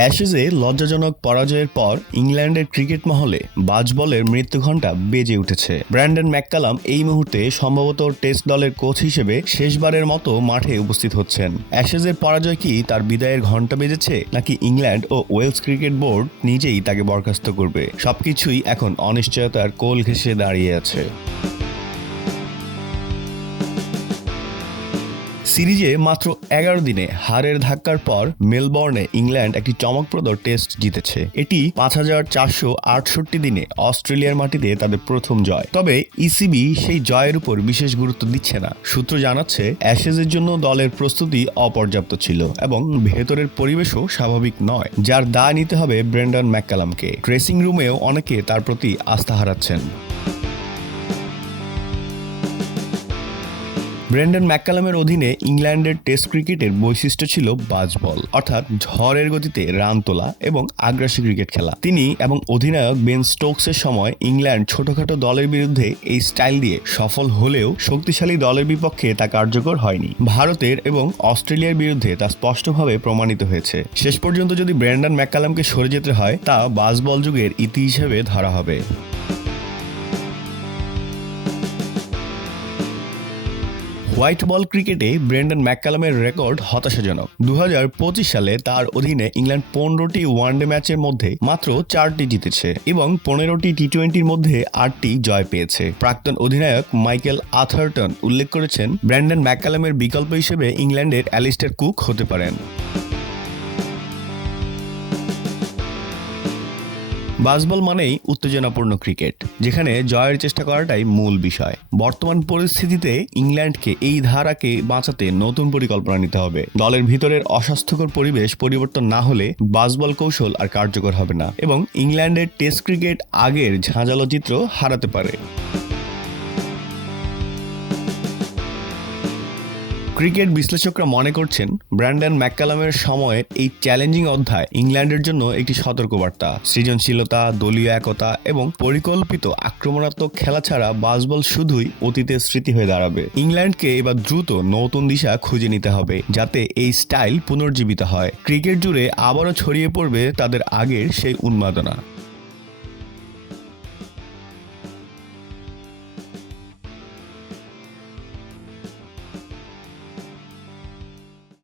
অ্যাশেজে লজ্জাজনক পরাজয়ের পর ইংল্যান্ডের ক্রিকেট মহলে বাজবলের মৃত্যুঘণ্টা বেজে উঠেছে। ব্র্যান্ডন ম্যাককালাম এই মুহূর্তে সম্ভবত টেস্ট দলের কোচ হিসেবে শেষবারের মতো মাঠে উপস্থিত হচ্ছেন। অ্যাশেজের পরাজয় কি তার বিদায়ের ঘণ্টা বেজেছে, নাকি ইংল্যান্ড ও ওয়েলস ক্রিকেট বোর্ড নিজেই তাকে বরখাস্ত করবে? সবকিছুই এখন অনিশ্চয়তার কোল ঘেঁষে দাঁড়িয়ে আছে। সিরিজে মাত্র 11 দিনে হারের ধাক্কার পর মেলবোর্নে ইংল্যান্ড একটি চমকপ্রদ টেস্ট জিতেছে। এটি 5468 দিনে অস্ট্রেলিয়ার মাটিতে তাদের প্রথম জয়। তবে ইসিবি সেই জয়ের উপর বিশেষ গুরুত্ব দিচ্ছে না। সূত্র জানাচ্ছে, অ্যাশেজের জন্য দলের প্রস্তুতি অপর্যাপ্ত ছিল এবং ভেতরের পরিবেশও স্বাভাবিক নয়, যার দায় নিতে হবে ব্রেন্ডন ম্যাককালামকে। ড্রেসিং রুমেও অনেকে তার প্রতি আস্থা হারাচ্ছেন। ব্রেন্ডন ম্যাককালামের অধীনে ইংল্যান্ডের টেস্ট ক্রিকেটের বৈশিষ্ট্য ছিল বাজবল, অর্থাৎ ঝড়ের গতিতে রান তোলা এবং আগ্রাসী ক্রিকেট খেলা। তিনি এবং অধিনায়ক বেন স্টোকসের সময় ইংল্যান্ড ছোটখাটো দলের বিরুদ্ধে এই স্টাইল দিয়ে সফল হলেও শক্তিশালী দলের বিপক্ষে তা কার্যকর হয়নি। ভারতের এবং অস্ট্রেলিয়ার বিরুদ্ধে তা স্পষ্টভাবে প্রমাণিত হয়েছে। শেষ পর্যন্ত যদি ব্রেন্ডন ম্যাককালামকে সরে যেতে হয়, তা বাজবল যুগের ইতি হিসেবে ধরা হবে। হোয়াইট বল ক্রিকেটে ব্রেন্ডন ম্যাককালামের রেকর্ড হতাশাজনক। 2025 সালে তার অধীনে ইংল্যান্ড 15টি ওয়ানডে ম্যাচের মধ্যে মাত্র 4টি জিতেছে এবং 15টি টি-20-র মধ্যে 8টি জয় পেয়েছে। প্রাক্তন অধিনায়ক মাইকেল আথারটন উল্লেখ করেছেন, ব্রেন্ডন ম্যাককালামের বিকল্প হিসেবে ইংল্যান্ডের অ্যালিস্টার কুক হতে পারেন। বাজবল মানেই উত্তেজনাপূর্ণ ক্রিকেট, যেখানে জয়ের চেষ্টা করাটাই মূল বিষয়। বর্তমান পরিস্থিতিতে ইংল্যান্ডকে এই ধারাকে বাঁচাতে নতুন পরিকল্পনা নিতে হবে। দলের ভিতরের অস্বাস্থ্যকর পরিবেশ পরিবর্তন না হলে বাজবল কৌশল আর কার্যকর হবে না এবং ইংল্যান্ডের টেস্ট ক্রিকেট আগের ঝাঁঝালো চিত্র হারাতে পারে। ক্রিকেট বিশ্লেষকরা মনে করছেন, ব্রেন্ডন ম্যাককালামের সময়ের এই চ্যালেঞ্জিং অধ্যায় ইংল্যান্ডের জন্য একটি সতর্কবার্তা। সৃজনশীলতা, দলীয় একতা এবং পরিকল্পিত আক্রমণাত্মক খেলা ছাড়া বাজবল শুধুই অতীতের স্মৃতি হয়ে দাঁড়াবে। ইংল্যান্ডকে এবার দ্রুত নতুন দিশা খুঁজে নিতে হবে, যাতে এই স্টাইল পুনর্জীবিত হয়। ক্রিকেট জুড়ে আবারও ছড়িয়ে পড়বে তাদের আগের সেই উন্মাদনা।